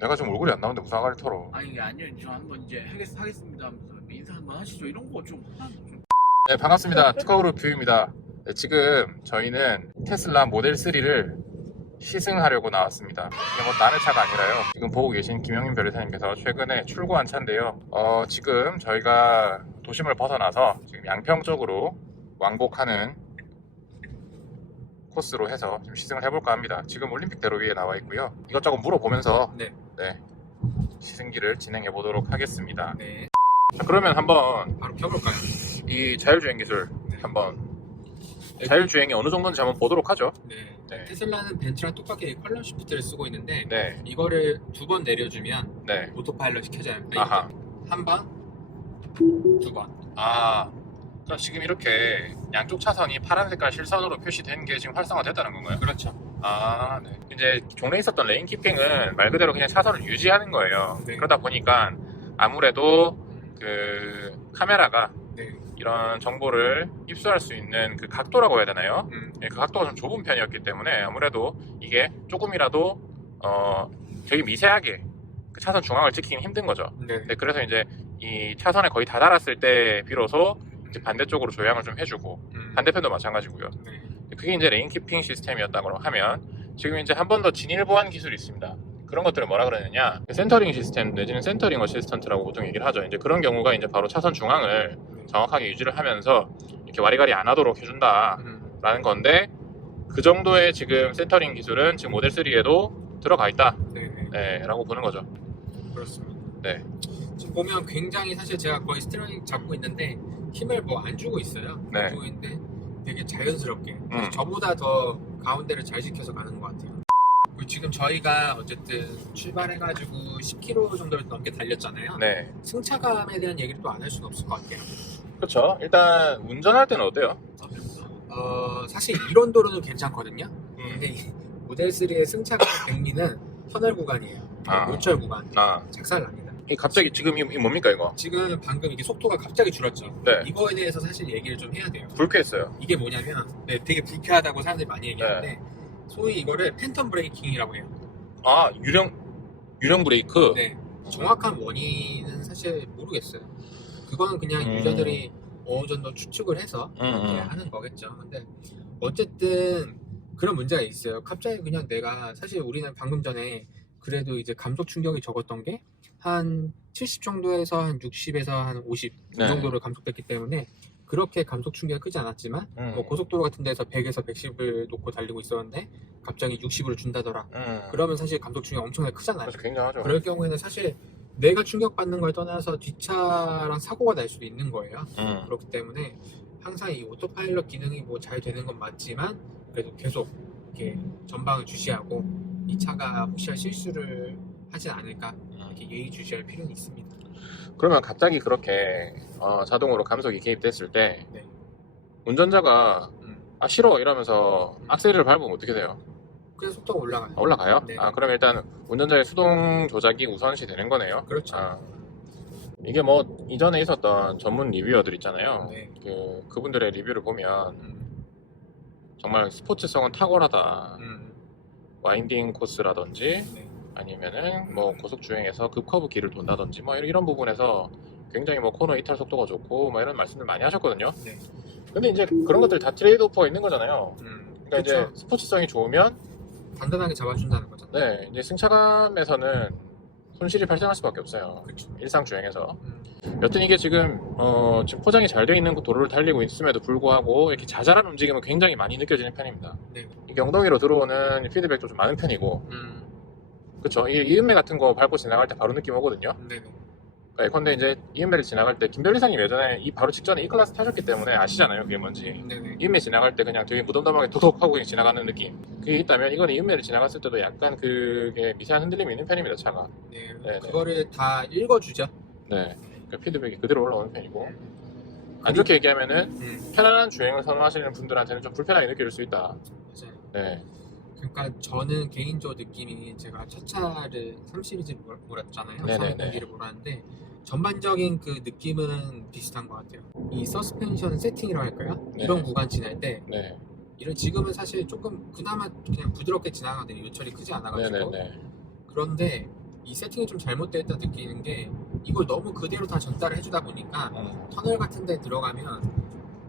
내가 지금 얼굴이 안 나오는데 무슨 아가리 털어. 아니 이게 아니에요. 저 한번 이제 하겠습니다 하면서 인사 한번 하시죠. 이런 거 좀 네, 반갑습니다. 특허그룹 뷰입니다. 네, 지금 저희는 테슬라 모델 3를 시승하려고 나왔습니다. 이게 뭐 나는 차가 아니라요. 지금 보고 계신 김영민 변호사님께서 최근에 출고한 차인데요. 지금 저희가 도심을 벗어나서 지금 양평 쪽으로 왕복하는 코스로 해서 지금 시승을 해볼까 합니다. 지금 올림픽대로 위에 나와 있고요. 이것저것 물어보면서 네. 시승기를 진행해 보도록 하겠습니다. 네. 자, 그러면 한번 바로 켜볼까요? 이 자율주행 기술 한번 자율주행이 어느 정도인지 한번 보도록 하죠. 네. 네. 테슬라는 벤츠랑 똑같게 컬럼 시프트를 쓰고 있는데 네. 이거를 2번 내려주면 네. 오토파일럿이 켜져요. 아하. 한 번, 2번. 아, 그럼 지금 이렇게 양쪽 차선이 파란 색깔 실선으로 표시된 게 지금 활성화됐다는 건가요? 그렇죠. 아, 네. 이제 종래에 있었던 레인 키핑은 말 그대로 그냥 차선을 유지하는 거예요. 네. 그러다 보니까 아무래도 그 카메라가 네. 이런 정보를 입수할 수 있는 그 각도라고 해야 되나요? 그 각도가 좀 좁은 편이었기 때문에 아무래도 이게 조금이라도 되게 미세하게 그 차선 중앙을 지키긴 힘든 거죠. 네. 네, 그래서 이제 이 차선에 거의 다 달았을 때 비로소 이제 반대쪽으로 조향을 좀 해주고 반대편도 마찬가지고요. 네. 그게 이제 레인 키핑 시스템이었다고 하면 지금 이제 한 번 더 진일 보완 기술이 있습니다. 그런 것들을 뭐라 그러느냐, 센터링 시스템 내지는 센터링 어시스턴트라고 보통 얘기를 하죠. 이제 그런 경우가 이제 바로 차선 중앙을 정확하게 유지를 하면서 이렇게 와리가리 안 하도록 해준다라는 건데, 그 정도의 지금 센터링 기술은 지금 모델 3에도 들어가 있다. 네. 라고 보는 거죠. 그렇습니다. 네. 지금 보면 굉장히 사실 제가 거의 스티어링 잡고 있는데 힘을 뭐 안 주고 있어요. 네. 안 주고 있는데 되게 자연스럽게 음. 저보다 더 가운데를 잘 지켜서 가는 것 같아요. 그리고 지금 저희가 어쨌든 출발해가지고 10km 정도를 넘게 달렸잖아요. 네. 승차감에 대한 얘기를 또 안 할 수는 없을 것 같아요. 그렇죠. 일단 운전할 때는 어때요? 사실 이론도로는 괜찮거든요. 근데 이 모델 3의 승차감 백미는 터널 구간이에요. 노철 구간. 작살납니다. 이 갑자기 지금 이 뭡니까 이거? 지금 방금 이게 속도가 갑자기 줄었죠. 네. 이거에 대해서 사실 얘기를 좀 해야 돼요. 불쾌했어요. 이게 뭐냐면 되게 불쾌하다고 사람들이 많이 얘기하는데 소위 이거를 팬텀 브레이킹이라고 해요. 아, 유령 브레이크? 네. 정확한 원인은 사실 모르겠어요. 그거는 그냥 유저들이 어느 정도 추측을 해서 이렇게 하는 거겠죠. 근데 어쨌든 그런 문제가 있어요. 갑자기 그냥 내가 사실 우리는 방금 전에 그래도 이제 감속 충격이 적었던 게 한 70 정도에서 한 60에서 한 50 이 정도로 감속됐기 때문에 그렇게 감속 충격이 크지 않았지만 뭐 고속도로 같은 데서 100에서 110을 놓고 달리고 있었는데 갑자기 60으로 준다더라. 그러면 사실 감속 충격이 엄청나게 크잖아요. 그래서 굉장하죠. 그럴 경우에는 사실 내가 충격받는 걸 떠나서 뒷차랑 사고가 날 수도 있는 거예요. 그렇기 때문에 항상 이 오토파일럿 기능이 뭐 잘 되는 건 맞지만 그래도 계속 이렇게 전방을 주시하고 이 차가 혹시 실수를 하진 않을까 이렇게 예의주시할 필요는 있습니다. 그러면 갑자기 그렇게 자동으로 감속이 개입됐을 때 네. 운전자가 아 싫어 이러면서 악셀을 밟으면 어떻게 돼요? 그래서 속도가 올라가요. 올라가요? 네. 그럼 일단 운전자의 수동 조작이 우선시 되는 거네요. 그렇죠. 이게 뭐 이전에 있었던 전문 리뷰어들 있잖아요. 네. 그분들의 리뷰를 보면 정말 스포츠성은 탁월하다. 와인딩 코스라든지 네. 아니면은 뭐 고속 주행에서 급커브 길을 돈다든지 뭐 이런 부분에서 굉장히 뭐 코너 이탈 속도가 좋고 뭐 이런 말씀을 많이 하셨거든요. 네. 근데 이제 그런 것들 다 트레이드 오프가 있는 거잖아요. 그러니까 그렇죠. 이제 스포츠성이 좋으면 단단하게 잡아준다는 거잖아요. 이제 승차감에서는 손실이 발생할 수밖에 없어요. 그렇죠. 일상 주행에서. 여튼 이게 지금 지금 포장이 잘 되어 있는 도로를 달리고 있음에도 불구하고 이렇게 자잘한 움직임은 굉장히 많이 느껴지는 편입니다. 네. 이게 엉덩이로 들어오는 피드백도 좀 많은 편이고, 그렇죠. 이 이음매 같은 거 밟고 지나갈 때 바로 느낌 오거든요. 네. 근데 이제 이음매를 지나갈 때 김별리상님 예전에 이 바로 직전에 이 클래스 타셨기 때문에 아시잖아요. 그게 뭔지. 네. 이음매 지나갈 때 그냥 되게 무덤덤하게 톡톡하고 그냥 지나가는 느낌. 그게 있다면 이건 이음매를 지나갔을 때도 약간 그게 미세한 흔들림이 있는 편입니다. 차가. 네. 네네. 그거를 다 읽어주죠. 네. 그러니까 피드백이 그대로 올라오는 편이고. 안 좋게 얘기하면은 편안한 주행을 선호하시는 분들한테는 좀 불편하게 느낄 수 있다. 맞아요. 네. 그러니까 저는 개인적으로 느낌이 제가 첫 차를 3시리즈를 몰았잖아요. 네네네. 3분기를 몰았는데 전반적인 그 느낌은 비슷한 것 같아요. 이 서스펜션 세팅이라고 할까요? 네. 이런 구간 지날 때 네. 이런 지금은 사실 조금 그나마 그냥 부드럽게 지나가거든요. 요철이 크지 않아가지고. 네네네. 그런데 이 세팅이 좀 잘못됐다 느끼는 게 이걸 너무 그대로 다 전달을 해주다 보니까 터널 같은 데 들어가면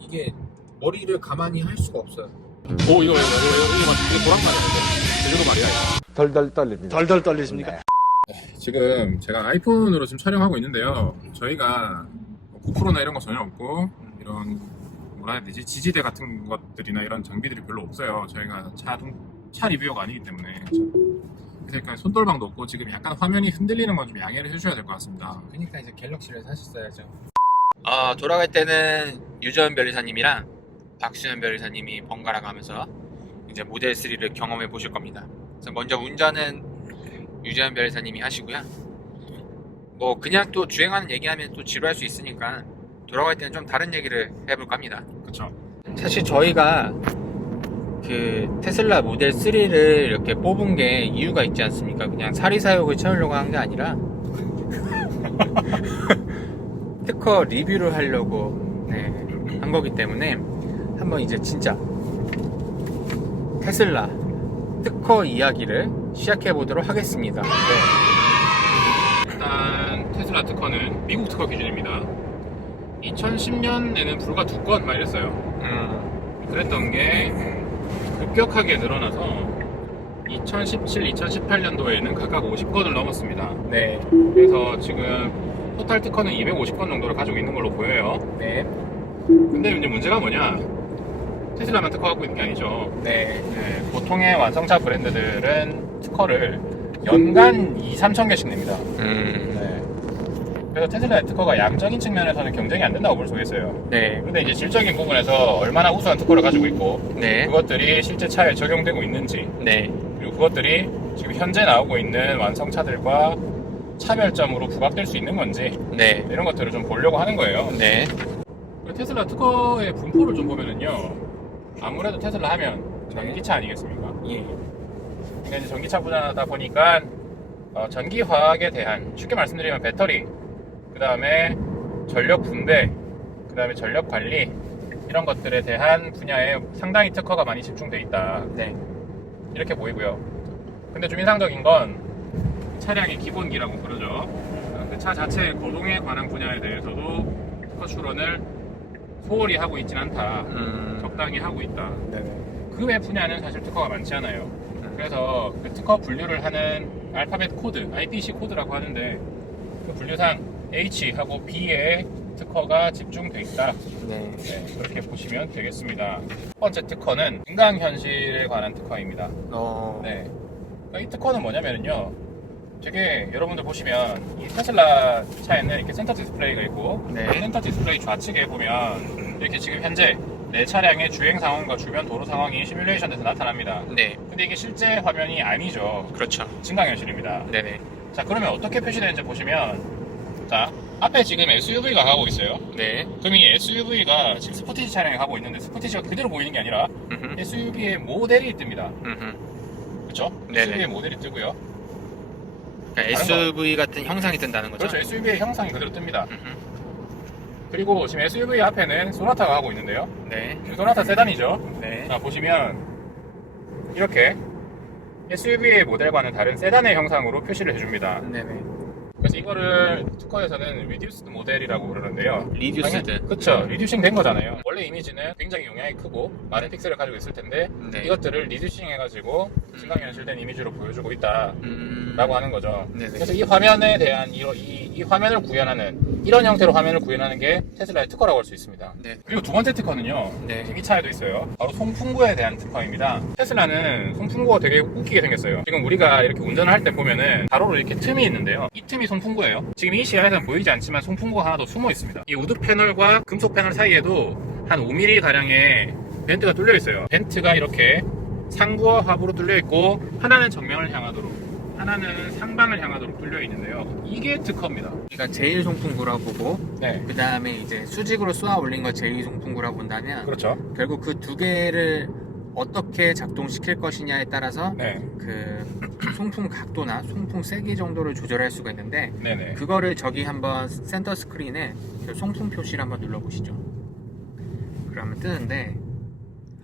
이게 머리를 가만히 할 수가 없어요. 오 이거 보랑말이야. 제주도 말이야. 덜덜 떨립니다. 덜덜 떨리십니까? 지금 제가 아이폰으로 지금 촬영하고 있는데요. 저희가 고프로나 이런 거 전혀 없고 이런 뭐라 해야 되지 지지대 같은 것들이나 이런 장비들이 별로 없어요. 저희가 차 리뷰어가 아니기 때문에 그러니까 손떨방도 없고 지금 약간 화면이 흔들리는 건 좀 양해를 해주셔야 될 것 같습니다. 그러니까 이제 갤럭시를 사셨어야죠. 돌아갈 때는 유재현 변리사님이랑 박수현 변리사님이 번갈아 가면서 이제 모델 3를 경험해 보실 겁니다. 그래서 먼저 운전은 유재현 변리사님이 하시고요. 뭐 그냥 또 주행하는 얘기하면 또 지루할 수 있으니까 돌아갈 때는 좀 다른 얘기를 해볼까 합니다. 그렇죠. 사실 저희가 그 테슬라 모델 3를 이렇게 뽑은 게 이유가 있지 않습니까? 그냥 사리사욕을 채우려고 한 게 아니라 특허 리뷰를 하려고 한 거기 때문에 한번 이제 진짜 테슬라 특허 이야기를 시작해 보도록 하겠습니다. 일단 테슬라 특허는 미국 특허 기준입니다. 2010년에는 불과 2건만 이랬어요. 그랬던 게 급격하게 늘어나서 2017, 2018년도에는 각각 50건을 넘었습니다. 네. 그래서 지금 토탈 특허는 250건 정도를 가지고 있는 걸로 보여요. 네. 근데 이제 문제가 뭐냐? 테슬라만 특허 갖고 있는 게 아니죠. 네. 보통의 완성차 브랜드들은 특허를 연간 2-3천 개씩 냅니다. 네. 그래서 테슬라의 특허가 양적인 측면에서는 경쟁이 안 된다고 볼 수 있어요. 네. 근데 이제 질적인 부분에서 얼마나 우수한 특허를 가지고 있고 네. 그것들이 실제 차에 적용되고 있는지 네. 그리고 그것들이 지금 현재 나오고 있는 완성차들과 차별점으로 부각될 수 있는 건지 네. 이런 것들을 좀 보려고 하는 거예요. 네. 그리고 테슬라 특허의 분포를 좀 보면은요 아무래도 테슬라 하면 전기차 아니겠습니까? 예. 근데 이제 전기차 분야다 보니까 전기화학에 대한 쉽게 말씀드리면 배터리 그 다음에 전력 분배 그 다음에 전력 관리 이런 것들에 대한 분야에 상당히 특허가 많이 집중돼 있다. 네. 이렇게 보이고요. 근데 좀 인상적인 건 차량의 기본기라고 부르죠. 그 차 자체의 거동에 관한 분야에 대해서도 특허 출원을 소홀히 하고 있진 않다. 적당히 하고 있다. 네네. 그 외 분야는 사실 특허가 많지 않아요. 그래서 그 특허 분류를 하는 알파벳 코드, IPC 코드라고 하는데 그 분류상 H하고 B에 특허가 집중돼 있다. 네. 네, 그렇게 보시면 되겠습니다. 첫 번째 특허는 증강현실에 관한 특허입니다. 네. 그러니까 이 특허는 뭐냐면요. 되게 여러분들 보시면 이 테슬라 차에는 이렇게 센터 디스플레이가 있고 네. 그 센터 디스플레이 좌측에 보면 이렇게 지금 현재 내 차량의 주행 상황과 주변 도로 상황이 시뮬레이션돼서 나타납니다. 네. 근데 이게 실제 화면이 아니죠. 그렇죠. 증강현실입니다. 네네. 자, 그러면 어떻게 표시되는지 보시면 자, 앞에 지금 SUV가 가고 있어요. 네. 그럼 이 SUV가 지금 스포티지 차량에 가고 있는데 스포티지가 그대로 보이는 게 아니라 SUV의 모델이 뜹니다. 그렇죠? 네네. SUV의 모델이 뜨고요. 그러니까 SUV 같은 형상이 뜬다는 거죠? 그렇죠. SUV의 형상이 그대로 뜹니다. 그리고 지금 SUV 앞에는 소나타가 가고 있는데요. 네. 소나타 세단이죠. 네. 자, 보시면 이렇게 SUV의 모델과는 다른 세단의 형상으로 표시를 해줍니다. 네네. 그래서 이거를 특허에서는 리듀스드 모델이라고 부르는데요. 리듀스드. 그쵸. 리듀싱 된 거잖아요. 원래 이미지는 굉장히 용량이 크고 많은 픽셀을 가지고 있을 텐데 네. 이것들을 리듀싱 해가지고 증강현실된 이미지로 보여주고 있다 라고 하는 거죠. 네네. 그래서 이 화면에 대한 이 화면을 구현하는 이런 형태로 화면을 구현하는 게 테슬라의 특허라고 할 수 있습니다. 네. 그리고 두 번째 특허는요. 네. 이 차에도 있어요. 바로 송풍구에 대한 특허입니다. 테슬라는 송풍구가 되게 웃기게 생겼어요. 지금 우리가 이렇게 운전을 할 때 보면은 가로로 이렇게 틈이 있는데요. 이 틈이 송풍구예요. 지금 이 시야에서는 보이지 않지만 송풍구가 하나 더 숨어 있습니다. 이 우드 패널과 금속 패널 사이에도 한 5mm 가량의 벤트가 뚫려 있어요. 벤트가 이렇게 상부와 하부로 뚫려 있고 하나는 정면을 향하도록 하나는 상방을 향하도록 뚫려 있는데요. 이게 특허입니다. 그러니까 제일 송풍구라고 보고 네. 그 다음에 이제 수직으로 쏘아 올린 걸 제일 송풍구라고 본다면 그렇죠. 결국 그 두 개를 어떻게 작동시킬 것이냐에 따라서 네. 그 송풍 각도나 송풍 세기 정도를 조절할 수가 있는데 네네. 그거를 저기 한번 센터 스크린에 그 송풍 표시를 한번 눌러보시죠. 그러면 뜨는데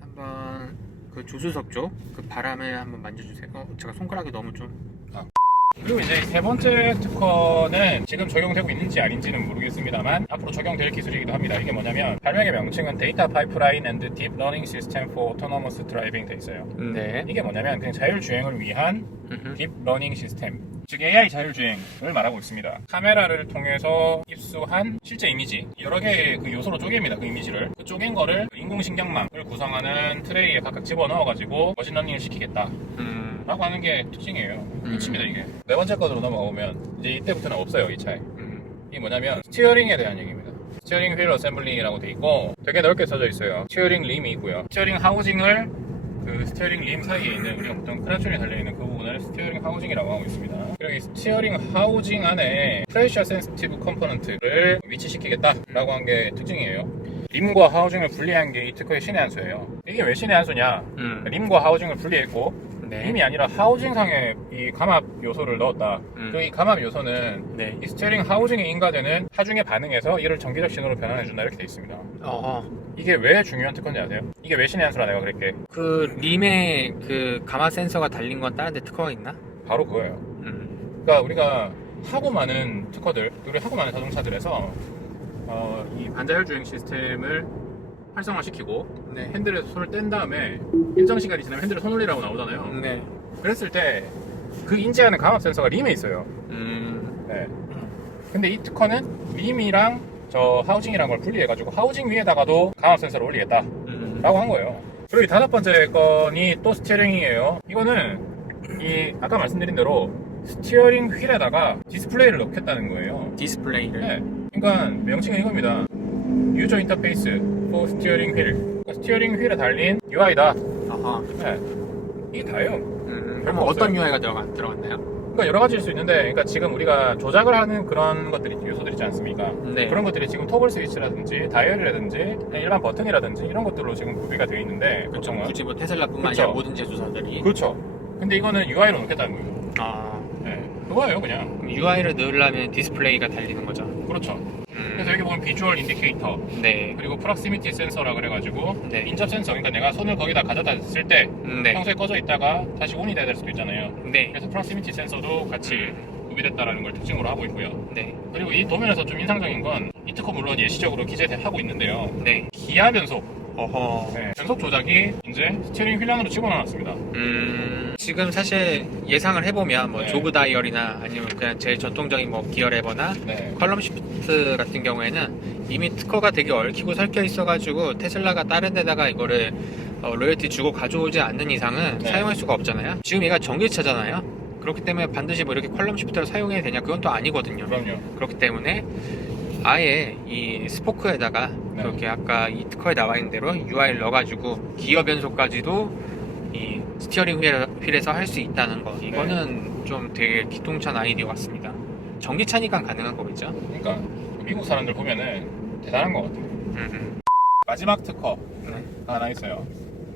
한번 그 조수석 쪽 그 바람을 한번 만져주세요. 제가 손가락이 너무 좀 그리고 이제 세 번째 특허는 지금 적용되고 있는지 아닌지는 모르겠습니다만 앞으로 적용될 기술이기도 합니다. 이게 뭐냐면 발명의 명칭은 데이터 파이프라인 앤드 딥 러닝 시스템 포 오토노머스 드라이빙 돼 있어요. 네. 이게 뭐냐면 그냥 자율주행을 위한 딥 러닝 시스템, 즉 AI 자율주행을 말하고 있습니다. 카메라를 통해서 입수한 실제 이미지, 여러 개의 그 요소로 쪼갭니다. 그 이미지를. 그 쪼갠 거를 인공신경망을 구성하는 트레이에 각각 집어넣어가지고 머신러닝을 시키겠다 라고 하는 게 특징이에요. 끝입니다 이게. 네 번째 것으로 넘어가보면 이제 이때부터는 없어요 이 차에. 이게 뭐냐면 스티어링에 대한 얘기입니다. 스티어링 휠 어셈블링이라고 돼 있고 되게 넓게 써져 있어요. 스티어링 림이 있고요. 스티어링 하우징을 그 스티어링 림 사이에 있는 우리가 보통 크라춘이 달려있는 그 부분을 스티어링 하우징이라고 하고 있습니다. 그리고 이 스티어링 하우징 안에 프레셔 센시티브 컴포넌트를 위치시키겠다라고 한 게 특징이에요. 림과 하우징을 분리한 게 이 특허의 신의 한 수예요. 이게 왜 신의 한 수냐? 림과 하우징을 분리했고 네. 림이 아니라 하우징상에 이 감압 요소를 넣었다. 그리고 이 감압 요소는 네. 이 스티어링 하우징에 인가되는 하중에 반응해서 이를 전기적 신호로 변환해준다 이렇게 돼 있습니다. 이게 왜 중요한 특허인지 아세요? 이게 왜 신의 한 수라 내가 그랬게? 그 림에 그 가마 센서가 달린 건 다른 데 특허가 있나? 바로 그거예요. 그러니까 우리가 하고 많은 특허들, 우리 하고 많은 자동차들에서 이 반자율주행 시스템을 활성화시키고 네. 핸들에서 손을 뗀 다음에 일정 시간이 지나면 핸들을 손 올리라고 나오잖아요. 네. 그랬을 때 그 인지하는 감압 센서가 림에 있어요. 네. 근데 이 특허는 림이랑 저 하우징이란 걸 분리해가지고 하우징 위에다가도 감압 센서를 올리겠다 라고 한 거예요. 그리고 이 다섯 번째 건이 또 스티어링이에요. 이거는 이 아까 말씀드린 대로 스티어링 휠에다가 디스플레이를 넣겠다는 거예요. 디스플레이를. 네. 그러니까 명칭은 이겁니다. 유저 인터페이스 for 스티어링 휠. 그러니까 스티어링 휠에 달린 UI다. 아하. 네. 이게 다예요. 그럼 어떤 UI가 들어갔나요? 그러니까 여러 가지일 수 있는데, 그러니까 지금 우리가 조작을 하는 그런 것들이 요소들이 있지 않습니까? 네. 그런 것들이 지금 토글 스위치라든지 다이얼이라든지 그냥 일반 버튼이라든지 이런 것들로 지금 구비가 되어 있는데, 그렇죠. 보통은. 굳이 뭐 테슬라뿐만 그쵸. 아니라 모든 제조사들이. 그렇죠. 근데 이거는 UI로 넣겠다는 거예요. 아. 네. 그거예요, 그냥. 그럼 UI를 넣으려면 디스플레이가 달리는 거죠. 그렇죠. 그래서 여기 보면 비주얼 인디케이터, 네. 그리고 프락시미티 센서라 그래가지고 네. 인접 센서, 그러니까 내가 손을 거기다 가져다 댔을 때 네. 평소에 꺼져 있다가 다시 온이 돼야 될 수도 있잖아요. 네. 그래서 프락시미티 센서도 같이 구비됐다라는 걸 특징으로 하고 있고요. 네. 그리고 이 도면에서 좀 인상적인 건 이 특허 물론 예시적으로 기재하고 있는데요. 네. 기아 변속, 어허. 네, 변속 조작이 이제 스티어링 휠 안으로 집어넣어놨습니다. 지금 사실 예상을 해보면 뭐 네. 조그 다이얼이나 아니면 그냥 제일 전통적인 뭐 기어 레버나 네. 컬럼 시프트 같은 경우에는 이미 특허가 되게 얽히고 설켜 있어가지고 테슬라가 다른 데다가 이거를 로열티 주고 가져오지 않는 이상은 네. 사용할 수가 없잖아요. 지금 얘가 전기차잖아요. 그렇기 때문에 반드시 뭐 이렇게 컬럼 시프트를 사용해야 되냐, 그건 또 아니거든요. 그럼요. 그렇기 때문에 아예 이 스포크에다가 네. 그렇게 아까 이 특허에 나와 있는 대로 UI를 넣어가지고 기어 변속까지도 이 스티어링 휠에서 할 수 있다는 거, 이거는 좀 되게 기통찬 아이디어 같습니다. 전기차니까 가능한 거겠죠? 그러니까 미국 사람들 보면은 대단한 것 같아요. 마지막 특허가 하나 있어요.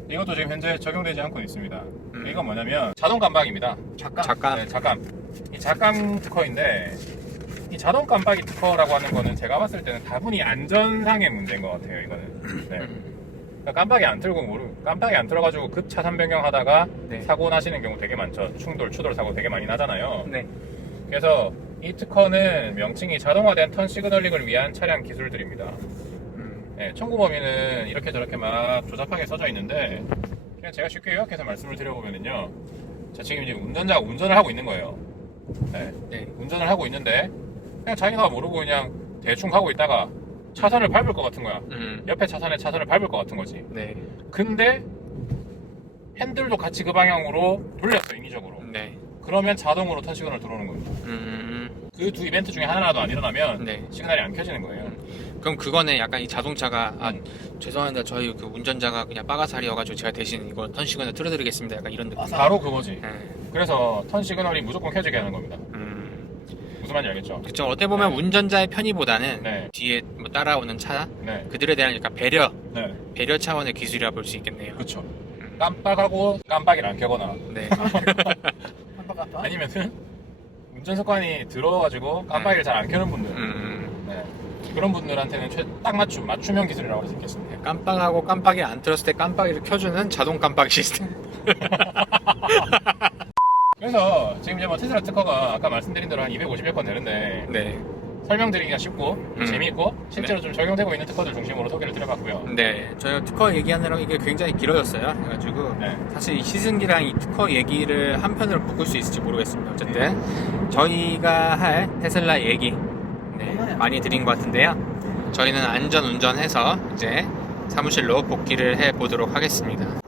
이것도 지금 현재 적용되지 않고 있습니다. 이건 뭐냐면 자동 깜빡입니다. 잠깐. 네, 잠깐. 이 잠깐 특허인데, 이 자동 깜빡이 특허라고 하는 거는 제가 봤을 때는 다분히 안전상의 문제인 것 같아요. 이거는. 네. 그러니까 깜빡이 안 틀고 깜빡이 안 틀어가지고 급 차선 변경하다가 네. 사고 사고 나시는 경우 되게 많죠. 추돌 사고 되게 많이 나잖아요. 네. 그래서 이 특허는 명칭이 자동화된 턴 시그널링을 위한 차량 기술들입니다. 네, 청구 범위는 이렇게 저렇게 막 조잡하게 써져 있는데, 그냥 제가 쉽게 요약해서 말씀을 드려보면요, 자, 지금 이제 운전자가 운전을 하고 있는 거예요. 네, 네. 운전을 하고 있는데 그냥 자기가 모르고 그냥 대충 가고 있다가 차선을 밟을 것 같은 거야. 옆에 차선에 차선을 밟을 것 같은 거지. 네. 근데 핸들도 같이 그 방향으로 돌렸어, 인위적으로. 네. 그러면 자동으로 턴 시그널 들어오는 거예요. 그 두 이벤트 중에 하나라도 안 일어나면 네. 시그널이 안 켜지는 거예요. 그럼 그거는 약간 이 자동차가 죄송한데 저희 그 운전자가 그냥 빠가살이어가지고 제가 대신 이거 턴 시그널 틀어드리겠습니다. 약간 이런 느낌. 바로 그거지. 네. 그래서 턴 시그널이 무조건 켜지게 하는 겁니다. 무슨 말인지 알겠죠? 그쵸. 어떻게 보면 네. 운전자의 편의보다는 네. 뒤에 뭐 따라오는 차 네. 그들에 대한 약간 네. 배려 차원의 기술이라 볼 수 있겠네요. 그렇죠. 깜빡하고 깜빡이를 안 켜거나 네. 아니면은 운전 습관이 들어가지고 깜빡이를 잘 안 켜는 분들, 네. 그런 분들한테는 딱 맞춤형 기술이라고 할 수 있겠습니다. 깜빡하고 깜빡이 안 틀었을 때 깜빡이를 켜주는 자동 깜빡이 시스템. 그래서 지금 이제 뭐 테슬라 특허가 아까 말씀드린 대로 한 250여 건 되는데 네. 설명드리기가 쉽고 재미있고 실제로 네. 좀 적용되고 있는 특허들 중심으로 소개를 드려봤고요. 네, 저희가 특허 얘기하느라 이게 굉장히 길어졌어요. 그래가지고 네. 사실 이 시승기랑 이 특허 얘기를 한 편으로 묶을 수 있을지 모르겠습니다. 어쨌든 저희가 할 테슬라 얘기 많이 드린 것 같은데요. 저희는 안전 운전해서 이제 사무실로 복귀를 해 보도록 하겠습니다.